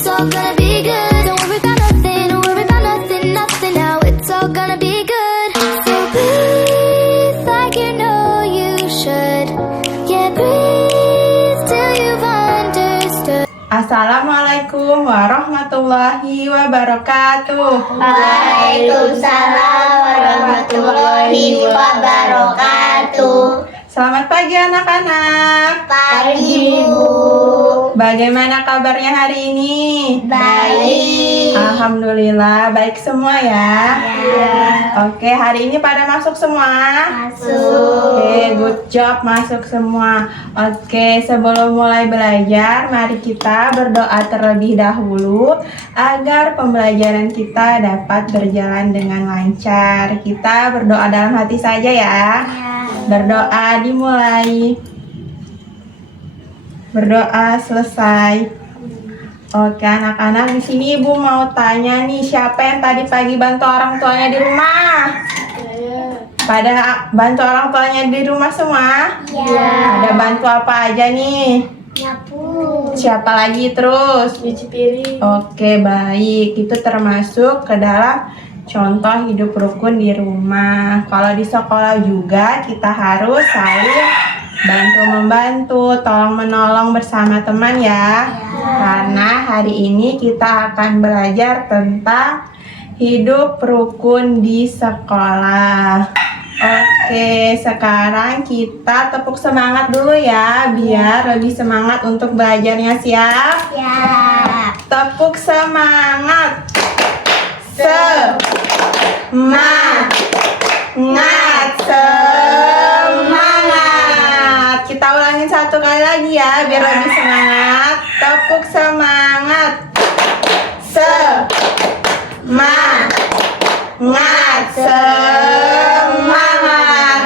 it's all gonna be good. Don't worry about nothing, don't worry about nothing, nothing now. It's all gonna be good. So breathe like you know you should. Yeah, breathe till you've understood. Assalamualaikum warahmatullahi wabarakatuh. Waalaikumsalam warahmatullahi wabarakatuh. Selamat pagi anak-anak. Pagi, Bu. Bagaimana kabarnya hari ini? Baik. Alhamdulillah baik semua ya. Oke, hari ini pada masuk semua? Masuk. Oke, good job masuk semua. Oke, sebelum mulai belajar, mari kita berdoa terlebih dahulu agar pembelajaran kita dapat berjalan dengan lancar. Kita berdoa dalam hati saja ya. Berdoa dimulai. Berdoa selesai. Oke, anak-anak, di sini Ibu mau tanya nih, siapa yang tadi pagi bantu orang tuanya di rumah? Pada bantu orang tuanya di rumah semua? Ya. Ada bantu apa aja nih? Nyapu. Siapa lagi terus? Cuci piring. Oke, baik. Itu termasuk ke dalam contoh hidup rukun di rumah. Kalau di sekolah juga kita harus saling bantu-membantu, tolong-menolong bersama teman ya. Karena hari ini kita akan belajar tentang hidup rukun di sekolah. Oke, sekarang kita tepuk semangat dulu ya, biar lebih semangat untuk belajarnya. Siap? Ya. Tepuk semangat. Semangat. Kita ulangin satu kali lagi ya, biar lebih semangat. Tepuk semangat. Semangat.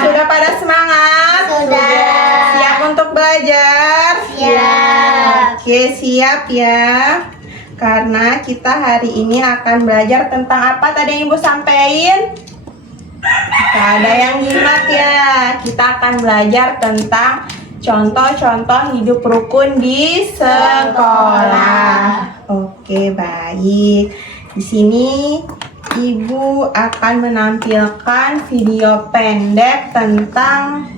Sudah pada semangat? Sudah. Siap untuk belajar? Siap. Oke, siap ya. Karena kita hari ini akan belajar tentang apa tadi yang Ibu sampaikan? Gak ada yang nyimak ya. Kita akan belajar tentang contoh-contoh hidup rukun di sekolah. Oke, baik. Di sini Ibu akan menampilkan video pendek tentang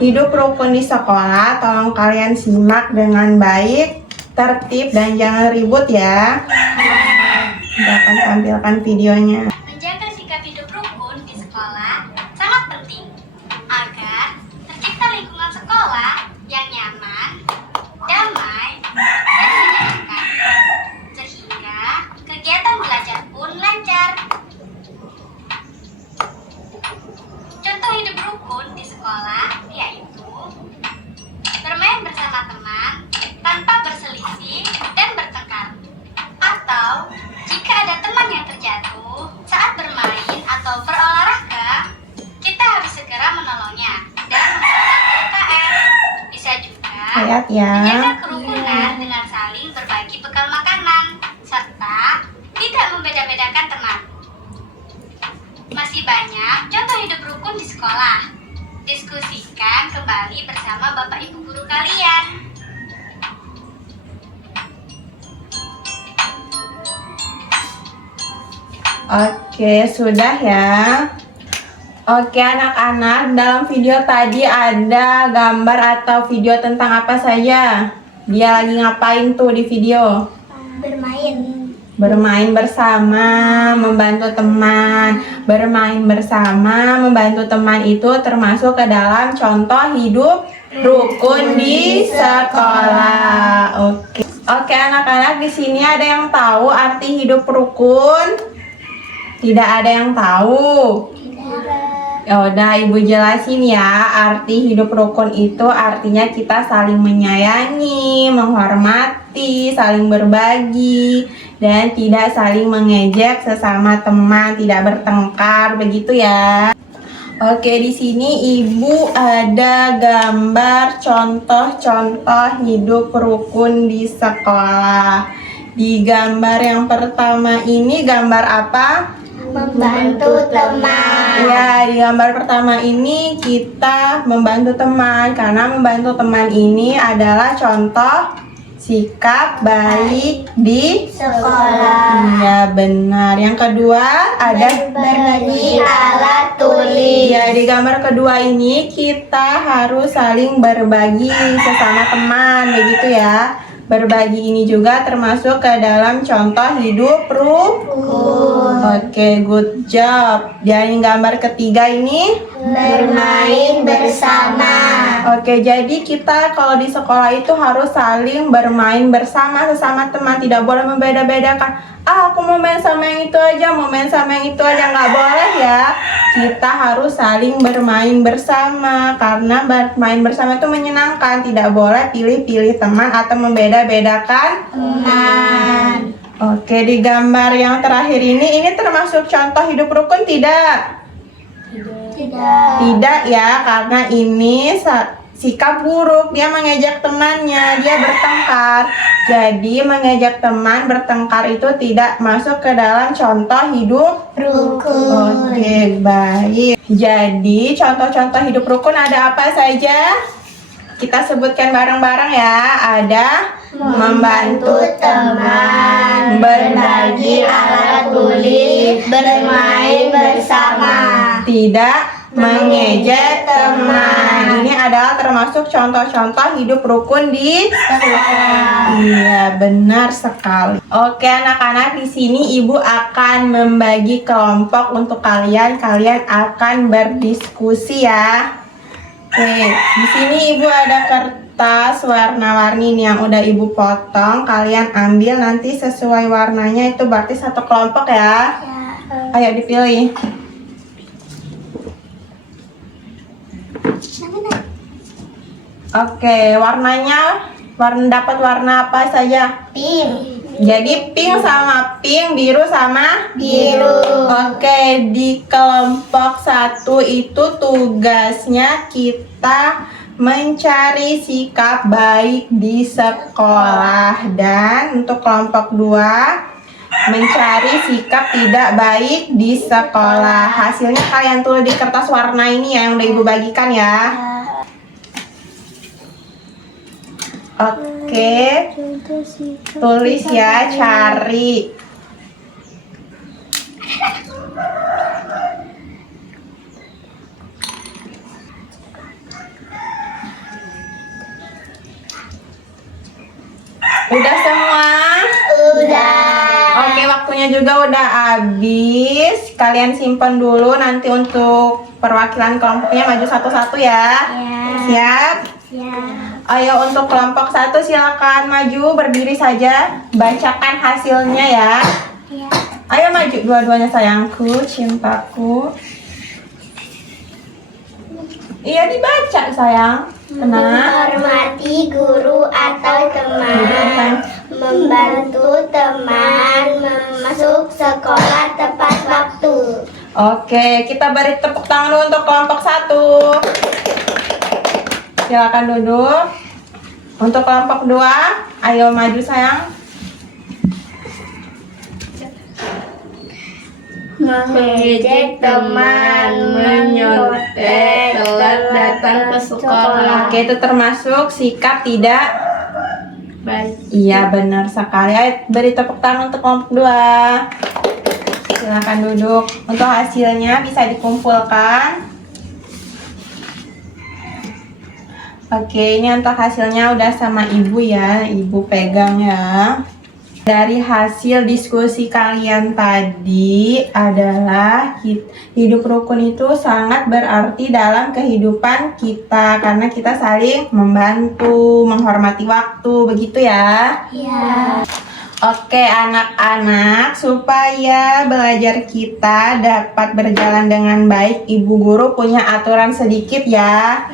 hidup rukun di sekolah. Tolong kalian simak dengan baik, tertib, dan jangan ribut ya. Kita akan tampilkan videonya. Menjaga sikap hidup rukun di sekolah sangat penting agar tercipta lingkungan sekolah yang nyaman, damai, dan menyenangkan, sehingga kegiatan belajar pun lancar. Contoh hidup rukun di sekolah yaitu bermain bersama teman tanpa berselisih dan bertengkar, atau jika ada teman yang terjatuh saat bermain atau berolahraga, kita harus segera menolongnya dan membawa ke UKS. Bisa juga Lihat ya. menjaga kerukunan dengan saling berbagi bekal makanan, serta tidak membeda-bedakan teman. Masih banyak contoh hidup rukun di sekolah. Diskusikan kembali bersama Bapak Ibu guru kalian. Oke, sudah ya. Oke anak-anak, dalam video tadi ada gambar atau video tentang apa saja? Dia lagi ngapain tuh di video? Bermain. Bermain bersama, membantu teman. Bermain bersama, membantu teman itu termasuk ke dalam contoh hidup rukun di sekolah. Oke anak-anak, di sini ada yang tahu arti hidup rukun? Tidak ada yang tahu. Ya udah, Ibu jelasin ya. Arti hidup rukun itu artinya kita saling menyayangi, menghormati, saling berbagi, dan tidak saling mengejek sesama teman, tidak bertengkar, begitu ya. Oke, di sini Ibu ada gambar contoh-contoh hidup rukun di sekolah. Di gambar yang pertama ini gambar apa? Membantu teman. Ya, di gambar pertama ini kita membantu teman, karena membantu teman ini adalah contoh sikap baik di Sekolah. Iya benar. Yang kedua ada Berbagi alat tulis. ya, di gambar kedua ini kita harus saling berbagi sesama teman, begitu ya. Berbagi ini juga termasuk ke dalam contoh hidup rukun. Oke, good job. Dan gambar ketiga ini Bermain bersama. oke, jadi kita kalau di sekolah itu harus saling bermain bersama sesama teman, tidak boleh membeda-bedakan. Aku mau main sama yang itu aja, mau main sama yang itu aja, nggak boleh ya. Kita harus saling bermain bersama, karena bermain bersama itu menyenangkan. Tidak boleh pilih-pilih teman atau membeda-bedakan teman. Oke, di gambar yang terakhir ini termasuk contoh hidup rukun tidak? Tidak. Tidak ya, karena ini sikap buruk. Dia mengejek temannya, dia bertengkar. Jadi mengejek teman, bertengkar itu tidak masuk ke dalam contoh hidup Rukun. Oke, baik. Jadi contoh-contoh hidup rukun ada apa saja? Kita sebutkan bareng-bareng ya. Ada membantu teman, berbagi alat tulis, bermain bersama, tidak mengejek teman. Ini adalah termasuk contoh-contoh hidup rukun di sekolah. Iya, benar sekali. Oke, anak-anak, di sini Ibu akan membagi kelompok untuk kalian. Kalian akan berdiskusi ya. Oke, di sini Ibu ada kertas warna-warni nih yang udah Ibu potong. Kalian ambil nanti sesuai warnanya, itu berarti satu kelompok ya. Ayo dipilih. Oke, warnanya dapat warna apa saja? Pink. Jadi pink sama pink, biru sama Biru. Oke, di kelompok 1 itu tugasnya kita mencari sikap baik di sekolah. Dan untuk kelompok 2 mencari sikap tidak baik di sekolah. Hasilnya kalian tulis di kertas warna ini ya, yang udah Ibu bagikan ya. Oke, tulis ya, cari. Udah semua? Udah. Oke, waktunya juga udah habis. Kalian simpen dulu, nanti untuk perwakilan kelompoknya maju satu-satu ya. Siap? Ya. Ayo untuk kelompok 1 silakan maju, berdiri saja. Bacakan hasilnya ya. Ya. Ayo maju dua-duanya sayangku, cintaku. Iya dibaca sayang. Tenang. Menghormati guru atau teman. Membantu teman masuk sekolah tepat waktu. Oke, kita beri tepuk tangan dulu untuk kelompok 1. Silakan duduk. Untuk kelompok 2, ayo maju sayang. Mengejek teman, menyontek, telat datang ke sekolah. Oke, itu termasuk sikap tidak Baik. Iya benar sekali. Ayo beri tepuk tangan untuk kelompok 2. Silakan duduk. Untuk hasilnya bisa dikumpulkan. Oke, ini untuk hasilnya udah sama Ibu ya. Ibu pegang ya. Dari hasil diskusi kalian tadi adalah hidup rukun itu sangat berarti dalam kehidupan kita karena kita saling membantu, menghormati waktu, begitu ya. Ya. Oke anak-anak, supaya belajar kita dapat berjalan dengan baik, Ibu Guru punya aturan sedikit ya.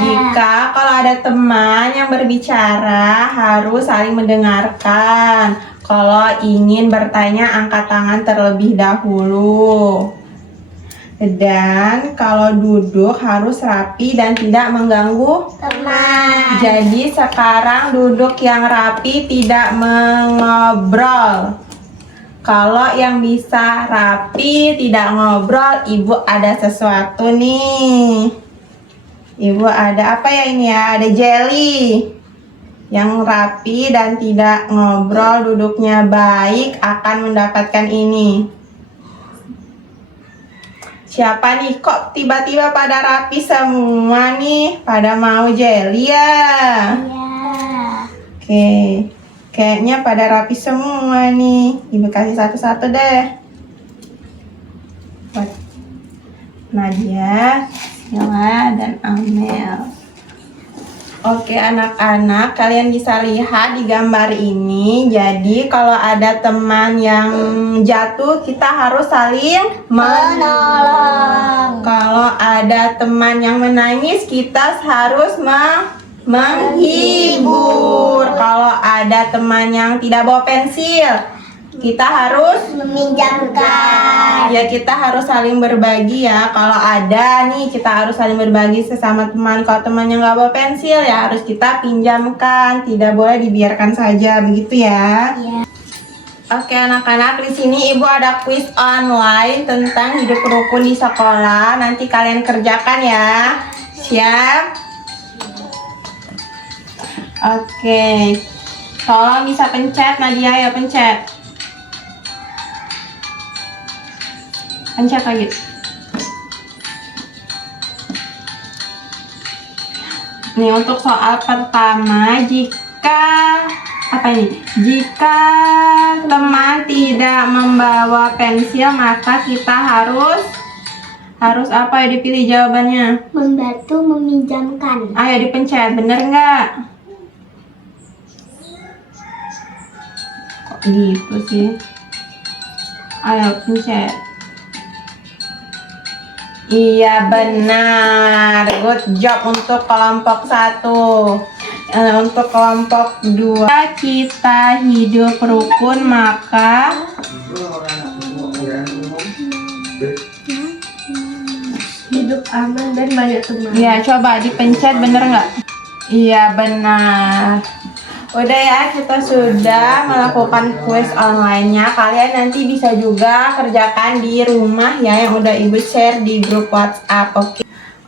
Jika kalau ada teman yang berbicara harus saling mendengarkan. Kalau ingin bertanya angkat tangan terlebih dahulu. Dan kalau duduk harus rapi dan tidak mengganggu Teman. Jadi sekarang duduk yang rapi, tidak mengobrol. Kalau yang bisa rapi, tidak ngobrol, Ibu ada sesuatu nih. Ibu ada apa ya ini ya? Ada jelly. Yang rapi dan tidak ngobrol, duduknya baik akan mendapatkan ini. Siapa nih? Kok tiba-tiba pada rapi semua nih? Pada mau jelly ya? Oke. Kayaknya pada rapi semua nih. Ibu kasih satu-satu deh. Buat Nadia, Sila, dan Amel. Oke anak-anak, kalian bisa lihat di gambar ini. Jadi kalau ada teman yang jatuh, kita harus saling menolong. Kalau ada teman yang menangis, kita harus menghibur. Kalau ada teman yang tidak bawa pensil, kita harus Meminjamkan. ya, kita harus saling berbagi ya. Kalau ada nih, kita harus saling berbagi sesama teman. Kalau temannya nggak bawa pensil ya harus kita pinjamkan, tidak boleh dibiarkan saja, begitu ya. Oke anak-anak, di sini ibu ada kuis online tentang hidup rukun di sekolah. Nanti kalian kerjakan ya. Siap? Oke, tolong bisa pencet, Nadia ya, pencet. Pencet lagi. Nih untuk soal pertama, jika Jika teman tidak membawa pensil, maka kita harus apa ya, dipilih jawabannya. Membantu meminjamkan. Ayo dipencet, bener nggak? Kok gitu sih? Ayo pencet. Iya benar, good job untuk kelompok 1. Untuk kelompok 2, kita hidup rukun maka Hidup aman dan banyak teman. ya, coba dipencet, bener nggak? Iya benar. Udah ya, kita sudah melakukan kuis online-nya. Kalian nanti bisa juga kerjakan di rumah ya, yang udah ibu share di grup WhatsApp.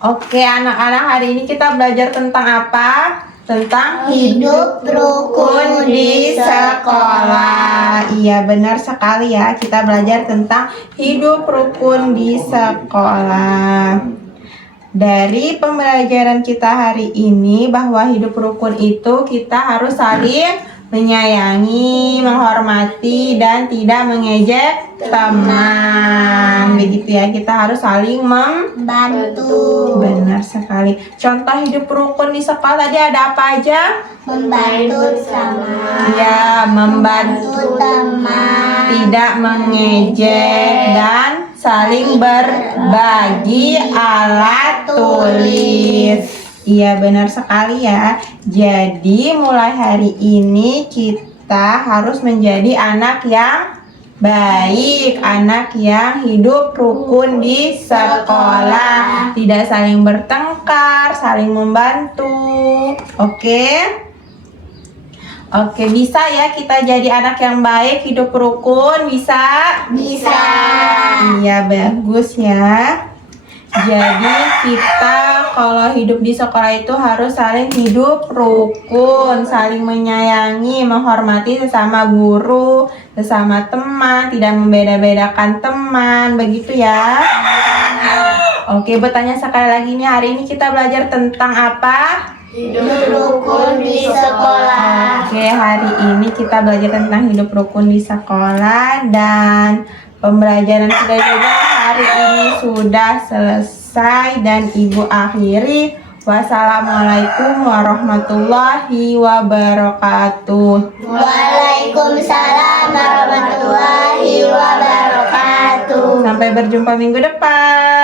Oke anak-anak, hari ini kita belajar tentang apa? Tentang Hidup rukun di sekolah. Iya benar sekali ya, kita belajar tentang hidup rukun di sekolah. Dari pembelajaran kita hari ini, bahwa hidup rukun itu kita harus saling menyayangi, menghormati, dan tidak mengejek teman. Begitu ya, kita harus saling Bantu. Benar sekali. Contoh hidup rukun di sekolah tadi ada apa aja? Membantu sama. Ya, membantu, Teman. tidak mengejek, dan saling berbagi alat tulis. Iya benar sekali ya. Jadi mulai hari ini kita harus menjadi anak yang baik, anak yang hidup rukun di sekolah, tidak saling bertengkar, saling membantu. Oke, bisa ya kita jadi anak yang baik, hidup rukun, bisa? Bisa. Iya, bagus ya. Jadi kita kalau hidup di sekolah itu harus saling hidup rukun, saling menyayangi, menghormati sesama guru, sesama teman, tidak membeda-bedakan teman, begitu ya. Oke, bertanya sekali lagi nih, hari ini kita belajar tentang apa? Hidup rukun di sekolah. Oke, hari ini kita belajar tentang hidup rukun di sekolah, dan pembelajaran kita juga hari ini sudah selesai dan ibu akhiri. Wassalamualaikum warahmatullahi wabarakatuh. Waalaikumsalam warahmatullahi wabarakatuh. Sampai berjumpa minggu depan.